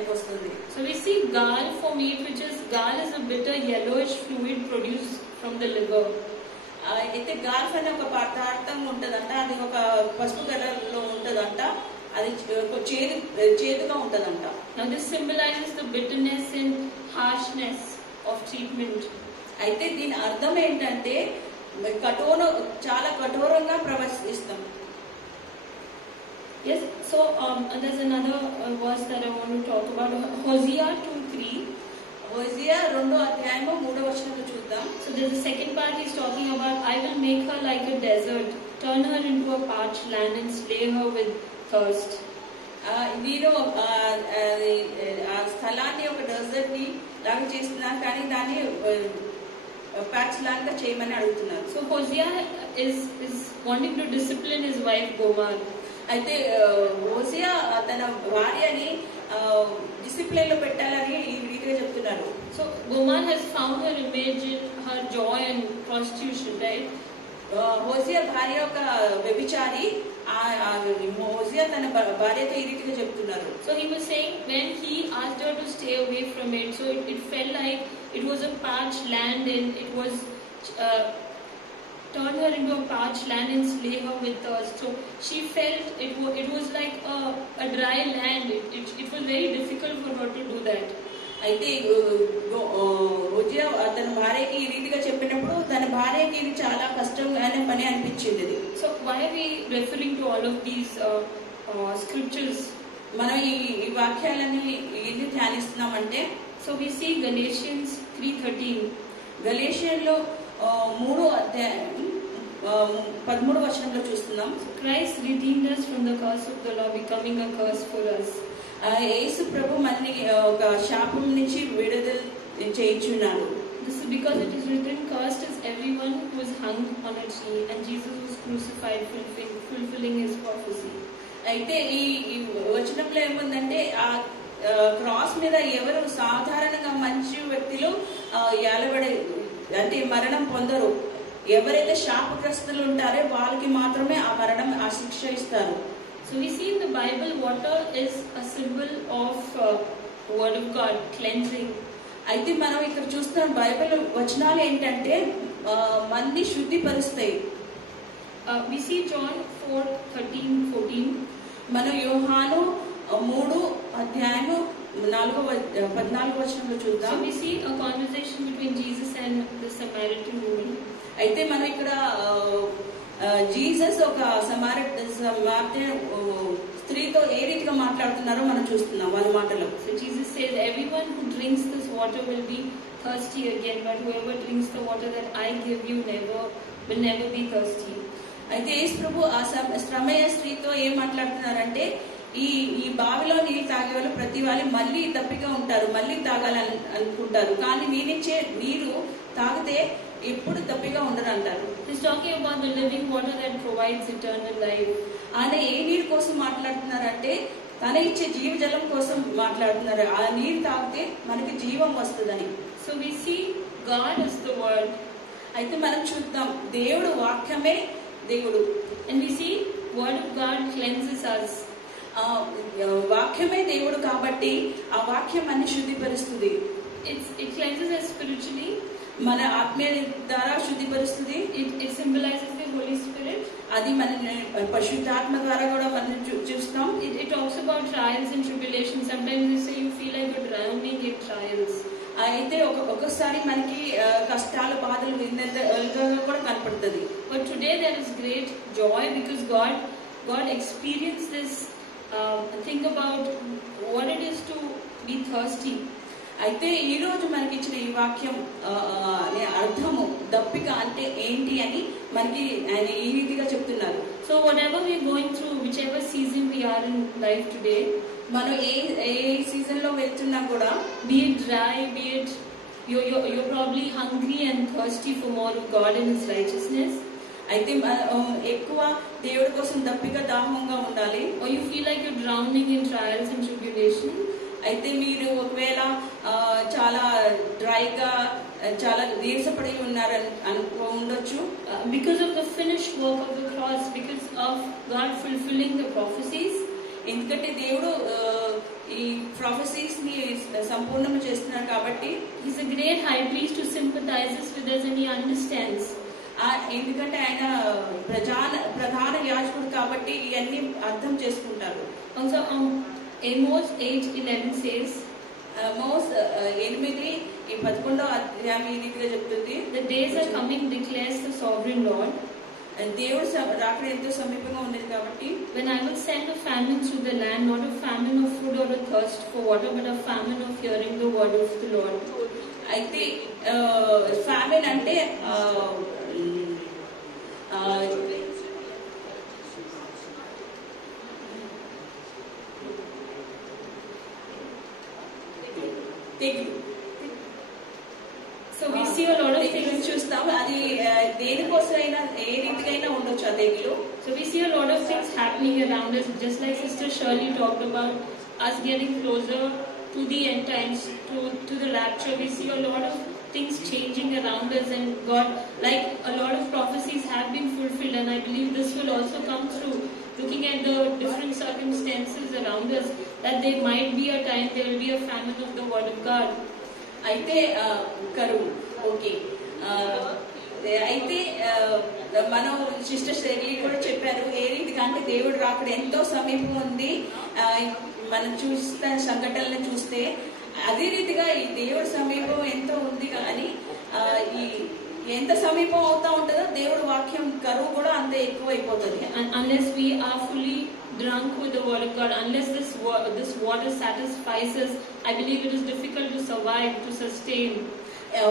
ఆయనకు వస్తుంది. So we see gall for meat, which is gall is a bitter yellowish fluid produced from the liver. అయితే గాల్ఫ్ అనే ఒక పదార్థం ఉంటదంట, అది ఒక పసుపు కలర్ లో ఉంటదంట, అది చేదుగా ఉంటదంట. Now this symbolizes the bitterness and harshness of treatment. అయితే దీని అర్థం ఏంటంటే చాలా కఠోరంగా ప్రవర్తిస్తాం. Yes, so there's another verse that I want to talk about, Hosea 2:3. హోషేయ 2:3 చూద్దాం. So there's the second part he's talking about, I will make her like a desert, turn her into a parched land and slay her with thirst. నేను ఆ స్థలాన్ని ఒక డెజర్ట్ ని లాగా చేస్తున్నాను, కానీ దాన్ని ప్యాచ్ లాగా చేయమని అడుగుతున్నారు. So Hosea is wanting to discipline his wife Gomer. అయితే హోషేయ తన భార్యని డిసిప్లిన్ లో పెట్టాలని ఈ రీతిగా చెప్తున్నారు. So Gomer has found her image in her joy and prostitution, right? హోషేయ భార్య ఒక వ్యభిచారి, హోషేయ తన భార్యతో ఈ రీతిగా చెప్తున్నారు. So he was saying when he asked her to stay away from it, so it felt like it was a parched land and it was turn her into a parched land and slay her with thirst. So she felt it was like a dry land. It was very difficult for her to do that. అయితే హోషేయ తన భార్యకి ఈ రీతిగా చెప్పినప్పుడు తన భార్యకి ఇది చాలా కష్టంగానే పని అనిపించింది. So why are we referring to all of these scriptures? మనం ఈ వాక్యాలని ఎందుకు ధ్యానిస్తున్నామంటే, so we see Galatians 3:13. గలేషియన్లో 3:13 చూస్తున్నాం. Christ redeemed us from the curse of the law, becoming a curse for us. యేసు ప్రభు మనని ఒక శాపం నుంచి విడుదల చేయించున్నాడు. This is because it is written, cursed is everyone who is hung on a tree, and Jesus was crucified, fulfilling his prophecy. అయితే ఈ వచనంలో ఏముందంటే, ఆ క్రాస్ మీద ఎవరు సాధారణంగా మంచి వ్యక్తులు యాలబడే అంటే మరణం పొందరు, ఎవరైతే శాపగ్రస్తులు ఉంటారో వాళ్ళకి మాత్రమే ఆ మరణం ఆ శిక్ష ఇస్తారు. So we see in the Bible, water is a symbol of word of God, cleansing. అయితే మనం ఇక్కడ చూస్తున్న బైబిల్ వచనాలు ఏంటంటే మనని శుద్ధిపరుస్తాయి. We see John 4:13-14. మనం యోహాను 3:14 చూద్దాం. So we see a conversation between Jesus and the Samaritan woman. అయితే మనం ఇక్కడ జీసస్ ఒక సమారిటన్ స్త్రీతో ఏ రీతిగా మాట్లాడుతున్నారో మనం చూస్తున్నాం వాళ్ళ మాటలో. So Jesus says, everyone who drinks this water will be thirsty again, but whoever drinks the water that I give you will never be thirsty. అయితే యేసు ప్రభు ఆ శ్రమయ స్త్రీతో ఏం మాట్లాడుతున్నారంటే, ఈ బావిలో నీళ్ళు తాగే వాళ్ళు ప్రతి వాళ్ళు మళ్ళీ దప్పిగా ఉంటారు, మళ్ళీ తాగాలని అనుకుంటారు, కానీ నేనిచ్చే నీరు తాగితే ఎప్పుడు దప్పిగా ఉండరు అంటారు. He's talking about the living water that provides eternal life. ఆయన ఏ నీరు కోసం మాట్లాడుతున్నారంటే తన ఇచ్చే జీవజలం కోసం మాట్లాడుతున్నారు. ఆ నీరు తాగితే మనకి జీవం వస్తుందని. So we see God is the word. అయితే మనం చూద్దాం, దేవుడు వాక్యమే దేవుడు. And we see word of God cleanses us. వాక్యమే దేవుడు కాబట్టి ఆ వాక్యం అన్ని శుద్ధిపరుస్తుంది. It cleanses us spiritually. మన ఆత్మీయ ద్వారా శుద్ధిపరుస్తుంది. It symbolizes the Holy Spirit. అది మన పరిశుద్ధాత్మ ద్వారా కూడా మనం చూస్తాం. It talks about trials and tribulations. Sometimes you say you feel like you're drowning in trials. అయితే ఒక్కొక్కసారి మనకి కష్టాలు బాధలు కూడా కనపడుతుంది. But today there is great joy because God experienced this. Think about what it is to be thirsty. అయితే ఈ రోజు మనకి ఇచ్చిన ఈ వాక్యం అర్థము దప్పిక అంటే ఏంటి అని మనకి ఆయన ఈ రీతిగా చెప్తున్నారు. So whatever we are going through, whichever season we are in life today, మనం ఏ సీజన్ లో వెళ్తున్నా కూడా, be it dry, be it you're probably hungry and thirsty for more of God and His righteousness. అయితే ఎక్కువ దేవుడి కోసం దప్పిక దాహంగా ఉండాలి. Or you feel like you're drowning in trials and tribulation. అయితే మీరు ఒకవేళ చాలా డ్రైగా చాలా నీరసపడి ఉన్నారని ఉండొచ్చు. Because of the finished work of the cross, because of God fulfilling the prophecies. ఎందుకంటే దేవుడు ఈ ప్రాఫెసీస్ ని సంపూర్ణం చేస్తున్నాడు కాబట్టి He's a great high priest who sympathizes with us and he understands. ఎందుకంటే ఆయన ప్రధాన యాజకుడు కాబట్టి ఇవన్నీ అర్థం చేసుకుంటారు. Also, Amos 8:11 says, Amos 8:11 అధ్యాయం ఈ రీతిగా చెప్తుంది, the days are coming, declares the sovereign Lord, దేవుడు రాకడ ఎంతో సమీపంగా ఉన్నది కాబట్టి, when I will send a famine through the land, not a famine of food or a thirst for water, but a famine of hearing the word of the Lord. అయితే ఫ్యామిన్ అంటే So we see a lot of things. చూస్తాం, అది దేనికోసమైనా ఏ రీతికైనా ఉండొచ్చు ఆ తెగులు. So we see a lot of things happening around us, just like Sister Shirley talked about us getting closer to the end times, to the rapture. We see a lot of things changing around us, and God, like a lot of prophecies have been fulfilled, and I believe this will also come through looking at the different circumstances around us, that there might be a time there will be a famine of the word of God. అయితే కరువు ఓకే. అయితే మనం సిస్టర్ శైలి కూడా చెప్పారు ఏ రీతిగా అంటే దేవుడు రాకడ ఎంతో సమీపం ఉంది. మనం చూస్తున్న సంఘటనలను చూస్తే అదే రీతిగా ఈ దేవుడి సమీపం ఎంతో ఉంది. కానీ ఈ ఎంత సమీపం అవుతా ఉంటుందో దేవుడి వాక్యం కరువు కూడా అంత ఎక్కువ అయిపోతుంది. Unless we are fully drunk with the word of God, unless this water satisfies us, I believe it is difficult to survive, to sustain.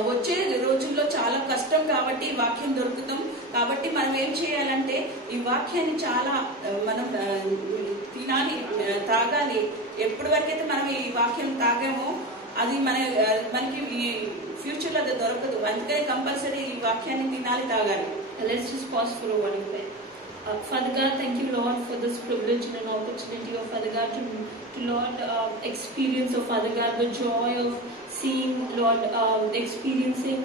వచ్చే రోజుల్లో చాలా కష్టం కాబట్టి ఈ వాక్యం దొరుకుతాం. కాబట్టి మనం ఏం చేయాలంటే ఈ వాక్యాన్ని చాలా మనం తినాలి, తాగాలి. ఎప్పటి వరకైతే మనం ఈ వాక్యం తాగామో అది మనకి ఈ ఫ్యూచర్ లో అది దొరకదు. అందుకని కంపల్సరీ ఈ వాక్యాన్ని తినాలి, తాగాలి. Let's just pause for a while there. Father God, thank you, Lord, for this privilege and an opportunity of Father God to Lord experience of Father God the joy of seeing, Lord, experiencing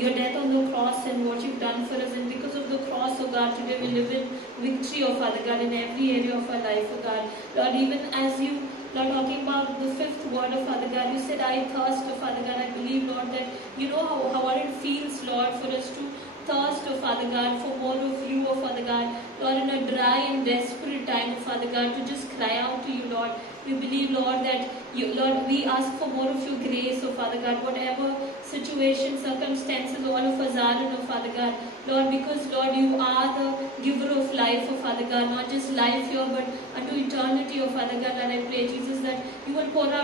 your death on the cross and what you've done for us. And because of the cross, oh God, today we live in victory, oh Father God, in every area of our life, oh God. Lord, even as you, Lord, talking about the fifth word of Father God, you said, I thirst, oh Father God. I believe, Lord, that you know how it feels, Lord, for us to thirst, oh Father God, for more of you, oh Father God. Lord, in a dry and desperate time, oh Father God, to just cry out to you, Lord. We believe, Lord, that you, Lord, we ask for more of your grace, oh Father God, whatever situation, circumstances all of us are in, oh Father God. Lord, because, Lord, you are the giver of life, oh Father God, not just life here, but unto eternity, oh Father God. And I pray, Jesus, that you will pour out